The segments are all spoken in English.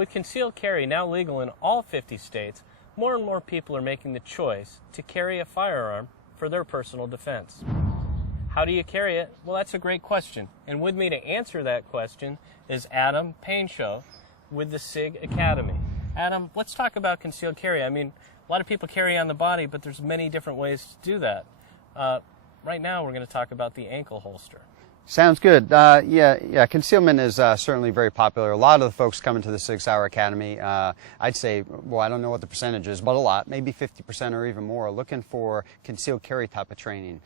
With concealed carry now legal in all 50 states, more and more people are making the choice to carry a firearm for their personal defense. How do you carry it? Well, that's a great question. And with me to answer that question is Adam Painshow with the SIG Academy. Adam, let's talk about concealed carry. I mean, a lot of people carry on the body, but there's many different ways to do that. Right now, we're going to talk about the ankle holster. Sounds good. Yeah, concealment is certainly very popular. A lot of the folks coming to the SIG-SAUER Academy, I'd say, well, I don't know what the percentage is, but a lot, maybe 50% or even more, are looking for concealed carry type of training.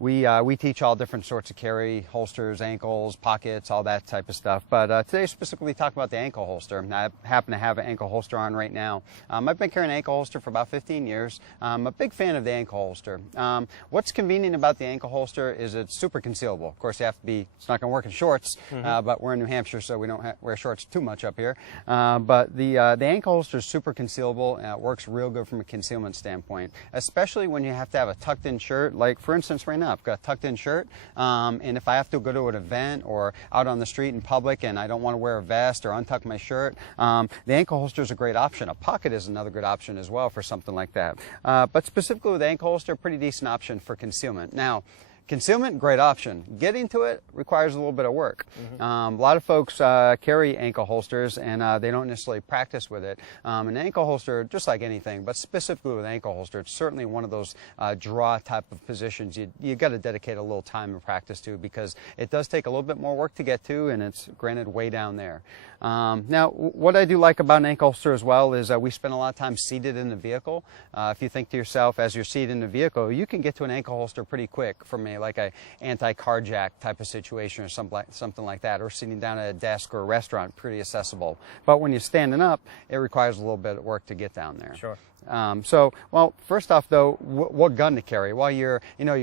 We teach all different sorts of carry, holsters, ankles, pockets, all that type of stuff. But today, specifically talk about the ankle holster. I happen to have an ankle holster on right now. I've been carrying an ankle holster for about 15 years. I'm a big fan of the ankle holster. What's convenient about the ankle holster is it's super concealable. Of course, you have to be, it's not going to work in shorts, but we're in New Hampshire, so we don't wear shorts too much up here. But the ankle holster is super concealable, and it works real good from a concealment standpoint, especially when you have to have a tucked-in shirt. Like, for instance, right now, I've got a tucked-in shirt, and if I have to go to an event or out on the street in public and I don't want to wear a vest or untuck my shirt, the ankle holster is a great option. A pocket is another good option as well for something like that. But specifically with the ankle holster, a pretty decent option for concealment. Now, concealment, great option. Getting to it requires a little bit of work. A lot of folks carry ankle holsters and they don't necessarily practice with it. An ankle holster, just like anything, but specifically with an ankle holster, it's certainly one of those draw type of positions you got to dedicate a little time and practice to, because it does take a little bit more work to get to, and it's granted way down there. Now, what I do like about an ankle holster as well is we spend a lot of time seated in the vehicle. If you think to yourself, as you're seated in the vehicle, you can get to an ankle holster pretty quick from like a anti-carjack type of situation or something like that, or sitting down at a desk or a restaurant, pretty accessible. But when you're standing up, it requires a little bit of work to get down there. Sure. Well, first off, though, what gun to carry? Well, your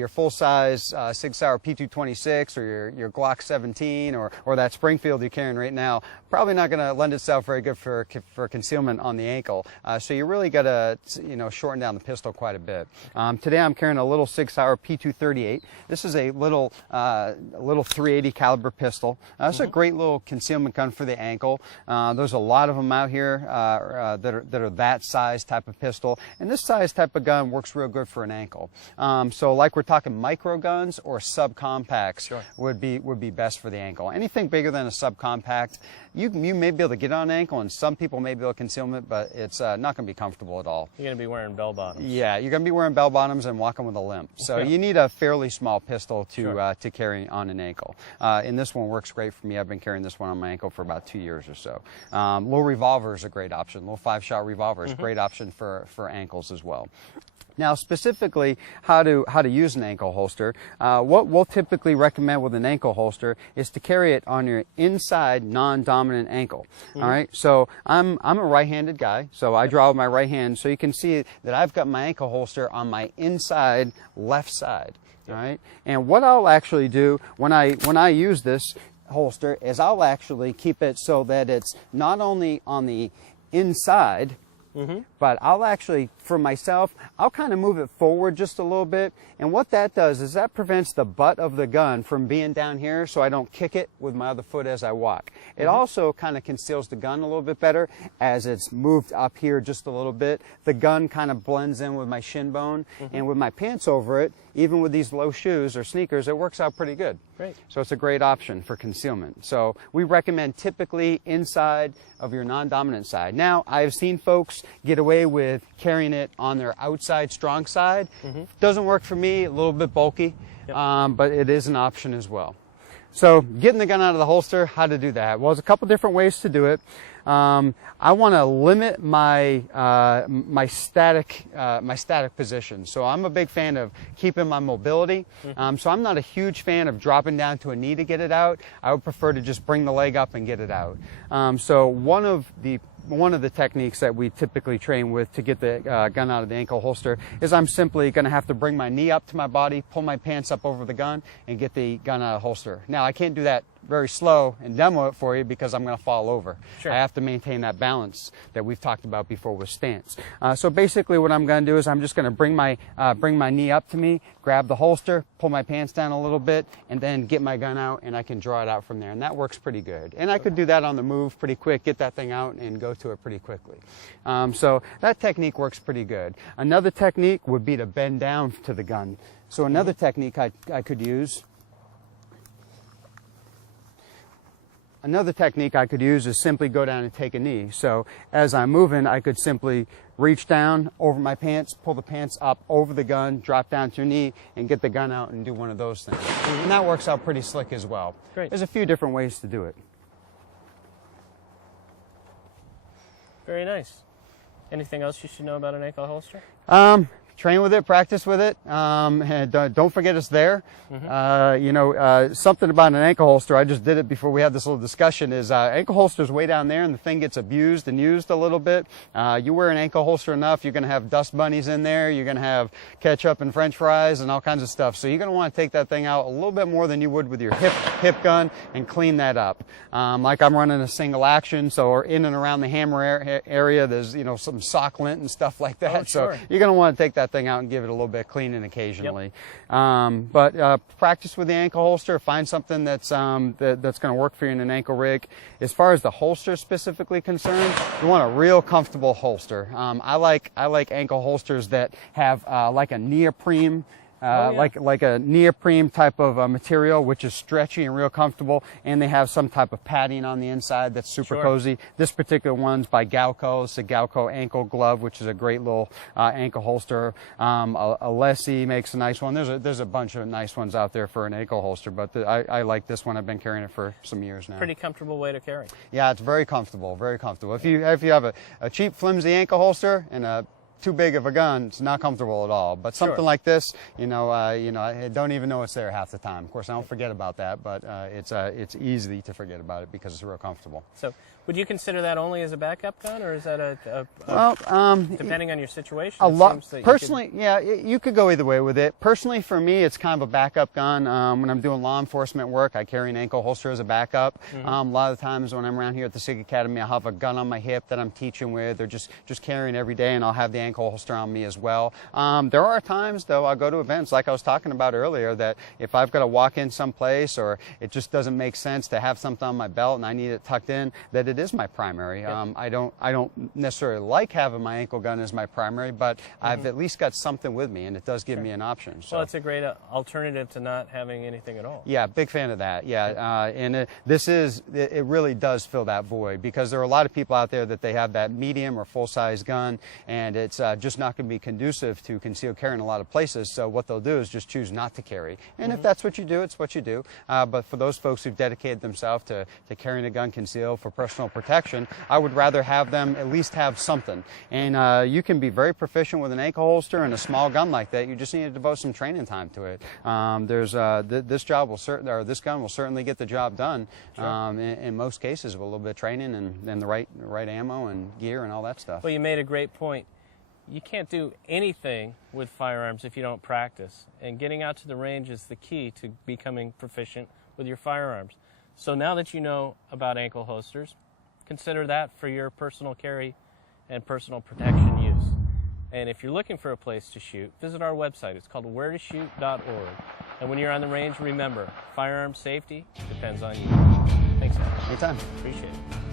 full-size SIG-SAUER P226 or your Glock 17 or that Springfield you're carrying right now, probably not going to lend itself very good for concealment on the ankle. So you really got to, shorten down the pistol quite a bit. Today I'm carrying a little SIG-SAUER P238. This is a little 380 caliber pistol. It's a great little concealment gun for the ankle. There's a lot of them out here that are that size type of pistol. And this size type of gun works real good for an ankle. So like we're talking micro guns or subcompacts, sure, would be best for the ankle. Anything bigger than a subcompact, you may be able to get on an ankle, and some people may be able to conceal it, but it's not going to be comfortable at all. You're going to be wearing bell bottoms. Yeah, you're going to be wearing bell bottoms and walking with a limp. So you need a fairly small pistol to sure, to carry on an ankle. And this one works great for me. I've been carrying this one on my ankle for about 2 years or so. Little revolver is a great option. Little 5-shot revolver is a great option for ankles as well. Now, specifically, how to use an ankle holster. What we'll typically recommend with an ankle holster is to carry it on your inside non-dominant ankle. All right. So I'm a right-handed guy, so I draw with my right hand. So you can see that I've got my ankle holster on my inside left side. All right. And what I'll actually do when I use this holster is I'll actually keep it so that it's not only on the inside, but I'll actually, for myself, I'll kind of move it forward just a little bit. And what that does is that prevents the butt of the gun from being down here, so I don't kick it with my other foot as I walk. It also kind of conceals the gun a little bit better as it's moved up here just a little bit. The gun kind of blends in with my shin bone, and with my pants over it, even with these low shoes or sneakers, it works out pretty good. Great. So it's a great option for concealment. So we recommend typically inside of your non-dominant side. Now, I've seen folks get away with carrying it on their outside strong side. Doesn't work for me, a little bit bulky, but it is an option as well. So getting the gun out of the holster, how to do that? Well, there's a couple different ways to do it. I want to limit my my static position. So I'm a big fan of keeping my mobility. So I'm not a huge fan of dropping down to a knee to get it out. I would prefer to just bring the leg up and get it out. So one of the techniques that we typically train with to get the gun out of the ankle holster is I'm simply going to have to bring my knee up to my body, pull my pants up over the gun, and get the gun out of the holster. Now, I can't do that very slow and demo it for you because I'm going to fall over. Sure. I have to maintain that balance that we've talked about before with stance. So basically what I'm going to do is I'm just going to bring my knee up to me, grab the holster, pull my pants down a little bit, and then get my gun out, and I can draw it out from there. And that works pretty good. And I could do that on the move pretty quick, get that thing out and go to it pretty quickly. So that technique works pretty good. Another technique would be to bend down to the gun. So another technique I could use is simply go down and take a knee. So as I'm moving, I could simply reach down over my pants, pull the pants up over the gun, drop down to your knee, and get the gun out and do one of those things. And that works out pretty slick as well. Great. There's a few different ways to do it. Very nice. Anything else you should know about an ankle holster? Train with it, practice with it, and don't forget it's there. Something about an ankle holster, I just did it before we had this little discussion, is ankle holster's way down there and the thing gets abused and used a little bit. You wear an ankle holster enough, you're going to have dust bunnies in there, you're going to have ketchup and french fries and all kinds of stuff. So you're going to want to take that thing out a little bit more than you would with your hip gun and clean that up. Like I'm running a single action, so in and around the hammer area, there's some sock lint and stuff like that. Oh, sure. So you're going to want to take that thing out and give it a little bit of cleaning occasionally. Yep. But practice with the ankle holster. Find something that's going to work for you in an ankle rig. As far as the holster specifically concerned, you want a real comfortable holster. I like ankle holsters that have like a neoprene. Like a neoprene type of material, which is stretchy and real comfortable, and they have some type of padding on the inside that's super cozy. This particular one's by Galco. It's a Galco ankle glove, which is a great little ankle holster. Alessi makes a nice one. There's a bunch of nice ones out there for an ankle holster, but I like this one. I've been carrying it for some years now. Pretty comfortable way to carry. Yeah, it's very comfortable, very comfortable. If you have a cheap, flimsy ankle holster and a too big of a gun, it's not comfortable at all. But something like this, I don't even know it's there half the time. Of course, I don't forget about that, but it's easy to forget about it because it's real comfortable. So, would you consider that only as a backup gun, or is that depending on your situation? Personally, you could go either way with it. Personally, for me, it's kind of a backup gun. When I'm doing law enforcement work, I carry an ankle holster as a backup. A lot of the times when I'm around here at the SIG Academy, I'll have a gun on my hip that I'm teaching with, or just carrying every day, and I'll have the ankle holster on me as well. There are times, though, I'll go to events like I was talking about earlier, that if I've got to walk in someplace or it just doesn't make sense to have something on my belt and I need it tucked in, that it is my primary. I don't necessarily like having my ankle gun as my primary, but I've at least got something with me, and it does give me an option. So. Well, it's a great alternative to not having anything at all. Yeah, big fan of that. Yeah, and it really does fill that void, because there are a lot of people out there that they have that medium or full-size gun, and it's just not going to be conducive to concealed carry in a lot of places. So what they'll do is just choose not to carry. And if that's what you do, it's what you do. But for those folks who've dedicated themselves to carrying a gun concealed for personal protection, I would rather have them at least have something. And you can be very proficient with an ankle holster and a small gun like that. You just need to devote some training time to it. This gun will certainly get the job done. In most cases, with a little bit of training and the right ammo and gear and all that stuff. Well, you made a great point. You can't do anything with firearms if you don't practice. And getting out to the range is the key to becoming proficient with your firearms. So now that you know about ankle holsters, consider that for your personal carry and personal protection use. And if you're looking for a place to shoot, visit our website. It's called wheretoshoot.org. And when you're on the range, remember, firearm safety depends on you. Thanks, Adam. Anytime. Appreciate it.